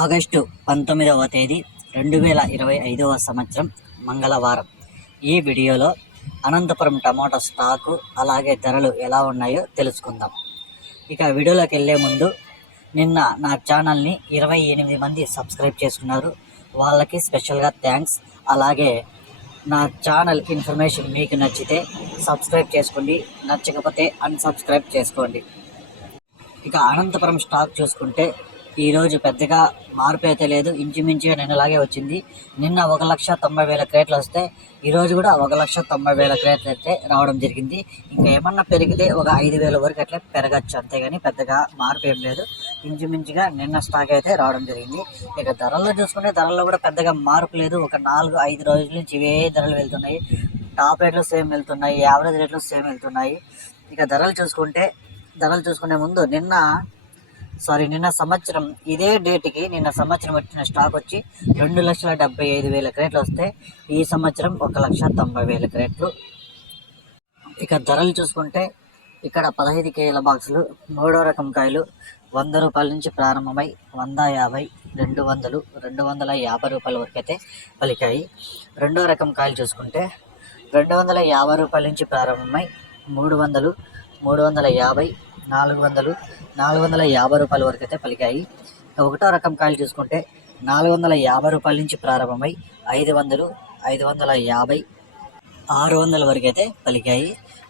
August 19వ తేదీ 2025వ సంవత్సరం మంగళవారం. ఈ వీడియోలో అనంతపురం టమాటా స్టాకు అలాగే ధరలు ఎలా ఉన్నాయో తెలుసుకుందాం. ఇక వీడియోలోకి వెళ్ళే ముందు నిన్న నా ఛానల్ని 28 మంది సబ్స్క్రైబ్ చేసుకున్నారు. వాళ్ళకి స్పెషల్గా థ్యాంక్స్. అలాగే నా ఛానల్ ఇన్ఫర్మేషన్ మీకు నచ్చితే సబ్స్క్రైబ్ చేసుకోండి, నచ్చకపోతే అన్సబ్స్క్రైబ్ చేసుకోండి. ఇక అనంతపురం స్టాక్ చూసుకుంటే ఈరోజు పెద్దగా మార్పు అయితే లేదు. ఇంచుమించుగా నిన్నలాగే వచ్చింది. నిన్న 1,90,000 క్రేట్లు వస్తే ఈరోజు కూడా 1,90,000 క్రేట్లు అయితే రావడం జరిగింది. ఇంకా ఏమన్నా పెరిగితే ఒక 5,000 వరకు అట్లా పెరగచ్చు, అంతేగాని పెద్దగా మార్పు ఏం లేదు. ఇంచుమించుగా నిన్న స్టాక్ అయితే రావడం జరిగింది. ఇక ధరల్లో చూసుకుంటే ధరల్లో కూడా పెద్దగా మార్పు లేదు. ఒక 4-5 రోజుల నుంచి ఇవే ధరలు వెళ్తున్నాయి. టాప్ రేట్లు సేమ్ వెళ్తున్నాయి, యావరేజ్ రేట్లు సేమ్ వెళ్తున్నాయి. ఇక ధరలు చూసుకునే ముందు నిన్న సంవత్సరం ఇదే డేట్కి నిన్న సంవత్సరం వచ్చిన స్టాక్ వచ్చి 2,75,000 క్రేట్లు వస్తే ఈ సంవత్సరం 1,90,000 క్రేట్లు. ఇక ధరలు చూసుకుంటే ఇక్కడ 15 కేజీల బాక్సులు 3వ రకం కాయలు 100 రూపాయల నుంచి ప్రారంభమై 150, 200, 250 రూపాయల వరకు అయితే పలికాయి. 2వ రకం కాయలు చూసుకుంటే 250 రూపాయల నుంచి ప్రారంభమై 300, 350, 400, 450 రూపాయల వరకు అయితే పలికాయి. 1వ రకం కాయలు చూసుకుంటే 450 రూపాయల నుంచి ప్రారంభమై 500, 550, 600 వరకు అయితే పలికాయి.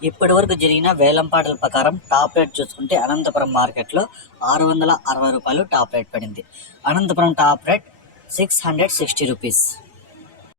ఇప్పటి వరకు జరిగిన వేలంపాటల ప్రకారం టాప్ రేట్ చూసుకుంటే అనంతపురం మార్కెట్లో 660 రూపాయలు టాప్ రేట్ పడింది. Anantapuram top rate 660 rupees.